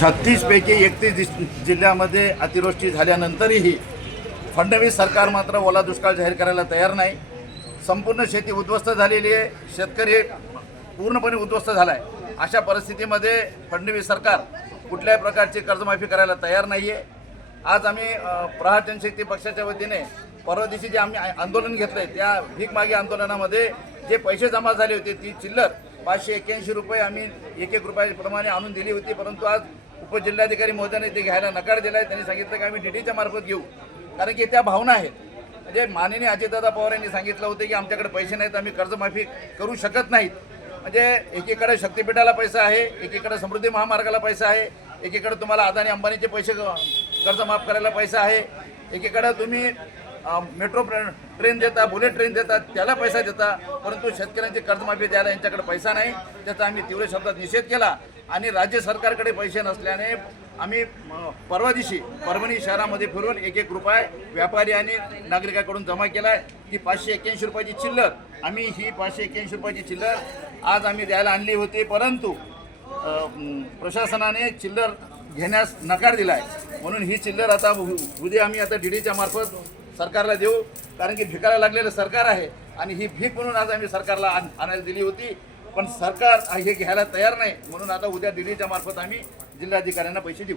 छत्तीसपैकी एकतीस जिल्ह्यामध्ये अतिवृष्टी झाल्यानंतरही फडणवीस सरकार मात्र ओला दुष्काळ जाहीर करायला तयार नाही. संपूर्ण शेती उद्ध्वस्त झालेली आहे. शेतकरी पूर्णपणे उद्ध्वस्त झाला आहे अशा परिस्थितीमध्ये फडणवीस सरकार कुठल्याही प्रकारची कर्जमाफी करायला तयार नाही आहे आज आम्ही प्रहार जनशक्ती पक्षाच्या वतीने परवा दिवशी जे आम्ही आंदोलन घेतलं आहे त्या भीकमागी आंदोलनामध्ये जे पैसे जमा झाले होते ती चिल्लर पाचशे एक्क्याऐंशी रुपये आम्ही एक एक रुपयाप्रमाणे आणून दिली होती. परंतु आज उपजिल्हाधिकारी महोदयाने ते घ्यायला नकार दिला आहे त्यांनी सांगितलं की आम्ही डीडीच्या मार्फत घेऊ. कारण की त्या भावना आहेत. म्हणजे माननीय अजितदादा पवार यांनी सांगितलं होतं की आमच्याकडे पैसे नाहीत आम्ही कर्जमाफी करू शकत नाहीत. म्हणजे एकीकडे शक्तिपीठाला पैसा आहे एकीकडे समृद्धी महामार्गाला पैसा आहे एकीकडे तुम्हाला अदानी अंबानीचे पैसे कर्ज माफ करायला पैसा आहे एकीकडे तुम्ही मेट्रो प्र- ट्रेन देता बुलेट ट्रेन देतात त्याला पैसा देता परंतु शेतकऱ्यांची कर्जमाफी द्यायला यांच्याकडे पैसा नाही. त्याचा आम्ही तीव्र शब्दात निषेध केला. आणि राज्य सरकारकडे पैसे नसल्याने आम्ही परवा दिवशी परभणी शहरामध्ये फिरून एक एक रुपये व्यापारी आणि नागरिकाकडून जमा केला आहे ती पाचशे एक्क्याऐंशी रुपयाची चिल्लर. आम्ही ही पाचशे एक्क्याऐंशी रुपयाची चिल्लर आज आम्ही द्यायला आणली होती. परंतु प्रशासनाने चिल्लर घेण्यास नकार दिला आहे म्हणून ही चिल्लर आता उद्या आम्ही आता डी डीच्या मार्फत सरकारला देऊ कारण की भिकायला लागलेलं सरकार आहे आणि ही भीक म्हणून आज आम्ही सरकारला आण- आणायला दिली होती. पण सरकार हे घ्यायला तयार नाही म्हणून आता उद्या दिल्लीच्या मार्फत आम्ही जिल्हाधिकाऱ्यांना पैसे देऊ.